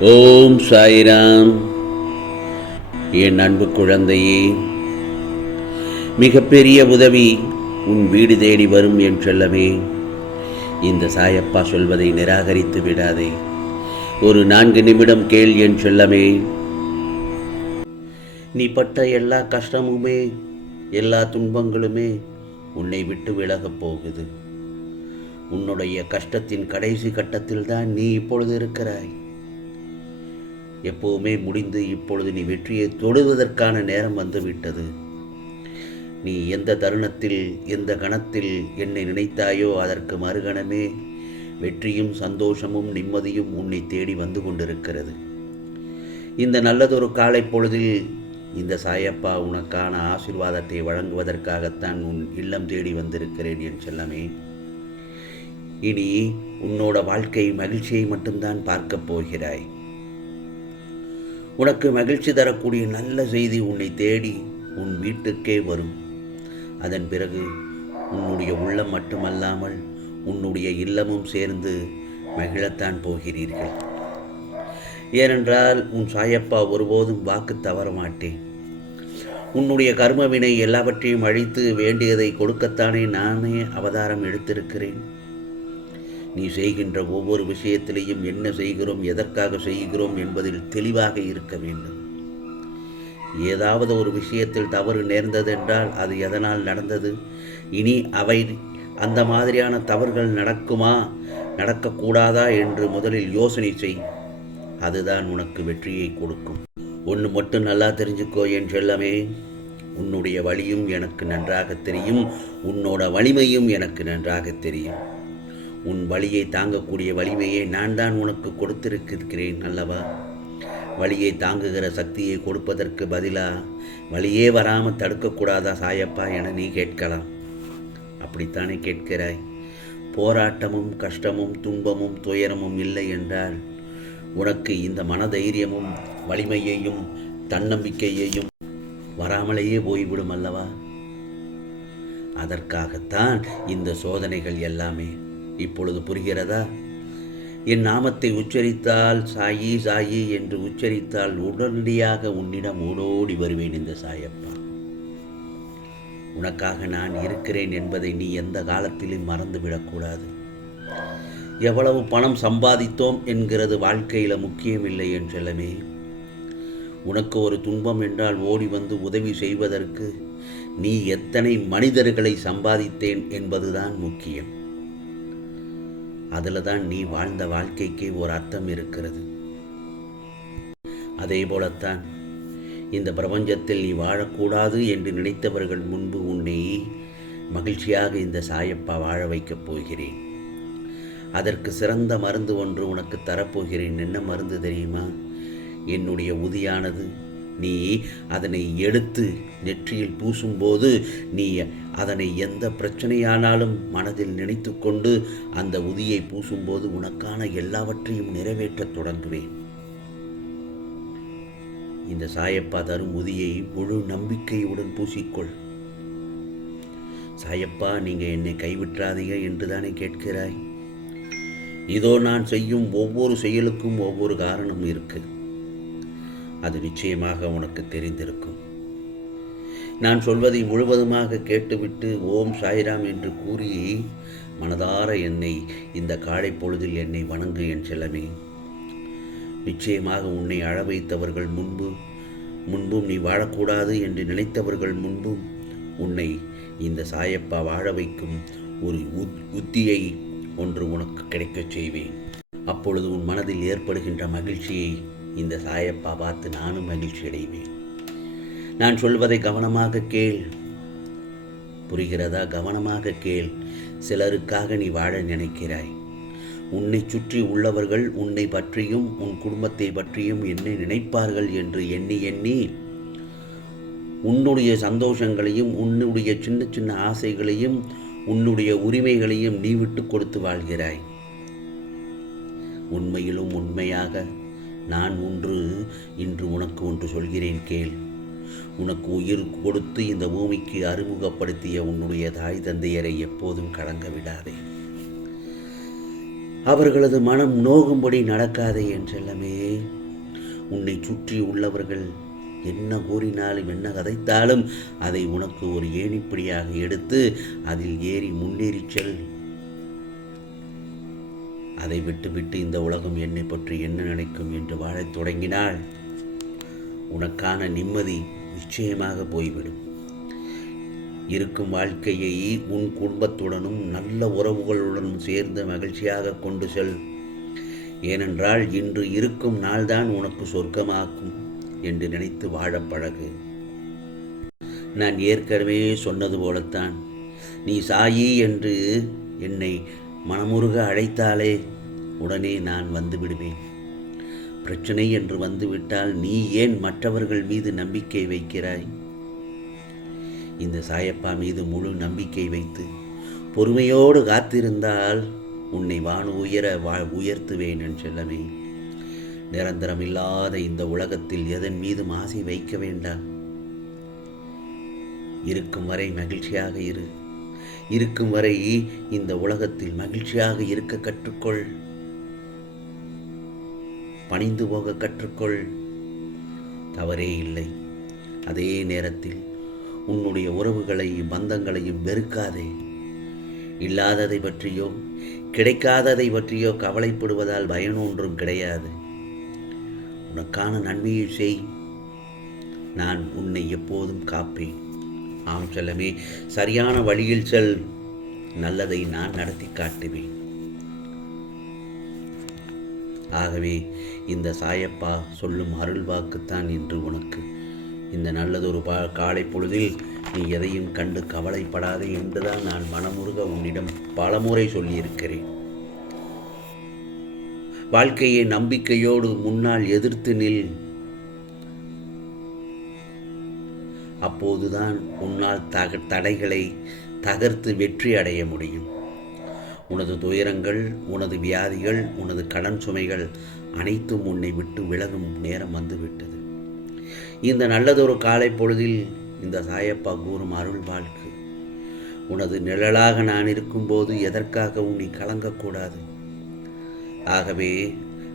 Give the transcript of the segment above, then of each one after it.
ஓம் சாய்ராம். என் அன்பு குழந்தையே மிகப்பெரிய உதவி உன் வீடு தேடி வரும் என் செல்லமே. இந்த சாயப்பா சொல்வதை நிராகரித்து விடாதே. ஒரு நான்கு நிமிடம் கேள் என் செல்லமே. நீ பட்ட எல்லா கஷ்டமுமே எல்லா துன்பங்களுமே உன்னை விட்டு விலகப் போகுது. உன்னுடைய கஷ்டத்தின் கடைசி கட்டத்தில் தான் நீ இப்பொழுது இருக்கிறாய். எப்போவுமே முடிந்து இப்பொழுது நீ வெற்றியை தொடுவதற்கான நேரம் வந்துவிட்டது. நீ எந்த தருணத்தில் எந்த கணத்தில் என்னை நினைத்தாயோ அதற்கு மறுகணமே வெற்றியும் சந்தோஷமும் நிம்மதியும் உன்னை தேடி வந்து கொண்டிருக்கிறது. இந்த நல்லதொரு காலை பொழுதில் இந்த சாயப்பா உனக்கான ஆசிர்வாதத்தை வழங்குவதற்காகத்தான் உன் இல்லம் தேடி வந்திருக்கிறேன் என் செல்லமே. இனி உன்னோட வாழ்க்கை மகிழ்ச்சியை மட்டும்தான் பார்க்கப் போகிறாய். உனக்கு மகிழ்ச்சி தரக்கூடிய நல்ல செய்தி உன்னை தேடி உன் வீட்டுக்கே வரும். அதன் பிறகு உன்னுடைய உள்ளம் மட்டுமல்லாமல் உன்னுடைய இல்லமும் சேர்ந்து மகிழத்தான் போகிறீர்கள். ஏனென்றால் உன் சாயப்பா ஒருபோதும் வாக்கு தவற மாட்டேன் உன்னுடைய கர்மவினை எல்லாவற்றையும் அழித்து வேண்டியதை கொடுக்கத்தானே நானே அவதாரம் எடுத்திருக்கிறேன். நீ செய்கின்ற ஒவ்வொரு விஷயத்திலேயும் என்ன செய்கிறோம் எதற்காக செய்கிறோம் என்பதில் தெளிவாக இருக்க வேண்டும். ஏதாவது ஒரு விஷயத்தில் தவறு நேர்ந்ததென்றால் அது எதனால் நடந்தது? இனி அவை அந்த மாதிரியான தவறுகள் நடக்குமா நடக்கக்கூடாதா என்று முதலில் யோசனை செய். அதுதான் உனக்கு வெற்றியை கொடுக்கும். ஒன்று மட்டும் நல்லா தெரிஞ்சுக்கோ என் செல்லமே. உன்னுடைய வழியும் எனக்கு நன்றாக தெரியும். உன்னோட வலிமையும் எனக்கு நன்றாக தெரியும். உன் வழியை தாங்கக்கூடிய வலிமையை நான் தான் உனக்கு கொடுத்திருக்கிறேன் அல்லவா? வழியை தாங்குகிற சக்தியை கொடுப்பதற்கு பதிலாக வழியே வராமல் தடுக்கக்கூடாதா சாயப்பா என நீ கேட்கலாம். அப்படித்தானே கேட்கிறாய்? போராட்டமும் கஷ்டமும் துன்பமும் துயரமும் இல்லை என்றால் உனக்கு இந்த மனதைரியமும் வலிமையையும் தன்னம்பிக்கையையும் வராமலேயே போய்விடும் அல்லவா? அதற்காகத்தான் இந்த சோதனைகள் எல்லாமே. இப்பொழுது புரிகிறதா? என் நாமத்தை உச்சரித்தால் சாயி சாயி என்று உச்சரித்தால் உடனடியாக உன்னிடம் ஓடோடி வருவேன் இந்த சாயப்பா. உனக்காக நான் இருக்கிறேன் என்பதை நீ எந்த காலத்திலும் மறந்துவிடக்கூடாது. எவ்வளவு பணம் சம்பாதித்தோம் என்கிறது வாழ்க்கையில் முக்கியமில்லை என் செல்லமே. உனக்கு ஒரு துன்பம் என்றால் ஓடி வந்து உதவி செய்வதற்கு நீ எத்தனை மனிதர்களை சம்பாதித்தேன் என்பதுதான் முக்கியம். அதில் தான் நீ வாழ்ந்த வாழ்க்கைக்கு ஒரு அர்த்தம் இருக்கிறது. அதே போலத்தான் இந்த பிரபஞ்சத்தில் நீ வாழக்கூடாது என்று நினைத்தவர்கள் முன்பு உன்னை மகிழ்ச்சியாக இந்த சாயப்பா வாழ வைக்கப் போகிறேன். அதற்கு சிறந்த மருந்து ஒன்று உனக்கு தரப்போகிறேன். என்ன மருந்து தெரியுமா? என்னுடைய உதியானது. நீ அதனை எடுத்து நெற்றியில் பூசும்போது நீ அதனை எந்த பிரச்சனையானாலும் மனதில் நினைத்து கொண்டு அந்த உதியை பூசும்போது உனக்கான எல்லாவற்றையும் நிறைவேற்றத் தொடங்குவேன். இந்த சாயப்பா தரும் உதியை முழு நம்பிக்கையுடன் பூசிக்கொள். சாயப்பா நீங்க என்னை கைவிட்டாதீங்க என்று தானே கேட்கிறாய்? இதோ நான் செய்யும் ஒவ்வொரு செயலுக்கும் ஒவ்வொரு காரணம் இருக்குது அது நிச்சயமாக உனக்கு தெரிந்திருக்கும். நான் சொல்வதை முழுவதுமாக கேட்டுவிட்டு ஓம் சாய்ராம் என்று கூறி மனதார என்னை இந்த காலை பொழுதில் என்னை வணங்கு என் செல்லமே. நிச்சயமாக உன்னை அழ வைத்தவர்கள் முன்பு முன்பும் நீ வாழக்கூடாது என்று நினைத்தவர்கள் முன்பும் உன்னை இந்த சாயப்பா வாழ வைக்கும் ஒரு உத்தியை ஒன்று உனக்கு கிடைக்கச் செய்வேன். அப்பொழுது உன் மனதில் ஏற்படுகின்ற மகிழ்ச்சியை இந்த சாயப்பா பார்த்து நானும் மகிழ்ச்சி அடைவேன். நான் சொல்வதை கவனமாக கேள். புரிகிறதா? கவனமாக கேள். சிலருக்காக நீ வாழ நினைக்கிறாய். உன்னை சுற்றி உள்ளவர்கள் உன்னை பற்றியும் உன் குடும்பத்தை பற்றியும் என்னை நினைப்பார்கள் என்று எண்ணி எண்ணி உன்னுடைய சந்தோஷங்களையும் உன்னுடைய சின்ன சின்ன ஆசைகளையும் உன்னுடைய உரிமைகளையும் நீ விட்டு கொடுத்து வாழ்கிறாய். உண்மையிலும் உண்மையாக நான் ஒன்று. இன்று உனக்கு ஒன்று சொல்கிறேன் கேள். உனக்கு உயிர் கொடுத்து இந்த பூமிக்கு அறிமுகப்படுத்திய உன்னுடைய தாய் தந்தையரை எப்போதும் கலங்க விடாதே. அவர்களது மனம் நோகும்படி நடக்காதே என் செல்லமே உன்னை சுற்றி உள்ளவர்கள் என்ன கூறினாலும் என்ன கதைத்தாலும் அதை உனக்கு ஒரு ஏணிப்படியாக எடுத்து அதில் ஏறி முன்னேறிச் செல். அதை விட்டுவிட்டு இந்த உலகம் என்னை பற்றி என்ன நினைக்கும் என்று வாழத் தொடங்கினால் உனக்கான நிம்மதி நிச்சயமாக போய்விடும். இருக்கும் வாழ்க்கையை உன் குடும்பத்துடனும் நல்ல உறவுகளுடனும் சேர்ந்து மகிழ்ச்சியாக கொண்டு செல். ஏனென்றால் இன்று இருக்கும் நாள்தான் உனக்கு சொர்க்கமாக்கும் என்று நினைத்து வாழப் பழகு. நான் ஏற்கனவே சொன்னது போலத்தான். நீ சாயி என்று என்னை மனமுருக அழைத்தாலே உடனே நான் வந்து விடுவேன். பிரச்சனை என்று வந்துவிட்டால் நீ ஏன் மற்றவர்கள் மீது நம்பிக்கை வைக்கிறாய்? இந்த சாயப்பா மீது முழு நம்பிக்கை வைத்து பொறுமையோடு காத்திருந்தால் உன்னை வான் உயர வா உயர்த்துவேன் என் செல்லமே. நிரந்தரம் இல்லாத இந்த உலகத்தில் எதன் மீதும் ஆசை வைக்க வேண்டாம். இருக்கும் வரை மகிழ்ச்சியாக இரு. இருக்கும் வரை இந்த உலகத்தில் மகிழ்ச்சியாக இருக்க கற்றுக்கொள். பணிந்து போக கற்றுக்கொள். தவறே இல்லை. அதே நேரத்தில் உன்னுடைய உறவுகளையும் பந்தங்களையும் வெறுக்காதே. இல்லாததை பற்றியோ கிடைக்காததை பற்றியோ கவலைப்படுவதால் பயன் ஒன்றும் கிடையாது. உனக்கான நன்மையை செய். நான் உன்னை எப்போதும் காப்பேன். ஆம் செல்லமே சரியான வழியில் செல். நல்லதை நான் நடத்தி காட்டுவேன். ஆகவே இந்த சாயப்பா சொல்லும் அருள் வாக்குத்தான் இன்று உனக்கு. இந்த நல்லதொரு பா காலை பொழுதில் நீ எதையும் கண்டு கவலைப்படாதே என்றுதான் நான் மனமுருக உன்னிடம் பலமுறை சொல்லியிருக்கிறேன். வாழ்க்கையை நம்பிக்கையோடு முன்னால் எதிர்த்து நில். அப்போதுதான் உன்னால் தக தடைகளை தகர்த்து வெற்றி அடைய முடியும். உனது துயரங்கள் உனது வியாதிகள் உனது கடன் சுமைகள் அனைத்தும் உன்னை விட்டு விலகும் நேரம் வந்துவிட்டது. இந்த நல்லதொரு காலை பொழுதில் இந்த சாயப்பா கூறும் அருள் வாழ்க்கை. உனது நிழலாக நான் இருக்கும்போது எதற்காகவும் நீ கலங்கக்கூடாது. ஆகவே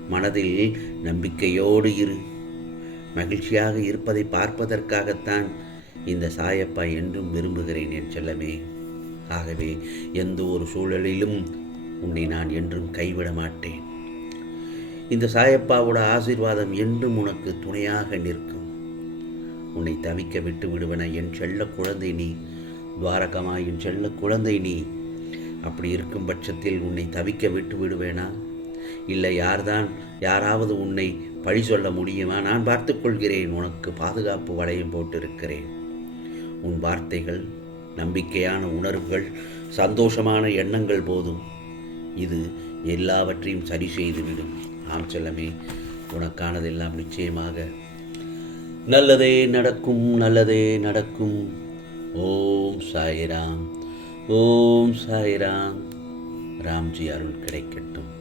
மனதில் நம்பிக்கையோடு இரு. மகிழ்ச்சியாக இருப்பதை பார்ப்பதற்காகத்தான் இந்த சாயப்பா என்றும் விரும்புகிறேன் என் செல்லமே. ஆகவே எந்த ஒரு சூழலிலும் உன்னை நான் என்றும் கைவிட மாட்டேன். இந்த சாயப்பாவோட ஆசீர்வாதம் என்றும் உனக்கு துணையாக நிற்கும். உன்னை தவிக்க விட்டு விடுவன என் செல்ல குழந்தை நீ. துவாரகமா என் செல்ல குழந்தை நீ. அப்படி இருக்கும் பட்சத்தில் உன்னை தவிக்க விட்டு விடுவேனா? இல்லை யார்தான் யாராவது உன்னை பழி சொல்ல முடியுமா? நான் பார்த்துக்கொள்கிறேன் உனக்கு பாதுகாப்பு வளையம் போட்டிருக்கிறேன். உன் வார்த்தைகள் நம்பிக்கையான உணர்வுகள் சந்தோஷமான எண்ணங்கள் போதும். இது எல்லாவற்றையும் சரி செய்துவிடும். ஆம் செல்லமே உனக்கானதெல்லாம் நிச்சயமாக. நல்லதே நடக்கும் நல்லதே நடக்கும். ஓம் சாய்ராம் ஓம் சாய்ராம். ராம்ஜி அருள் கிடைக்கட்டும்.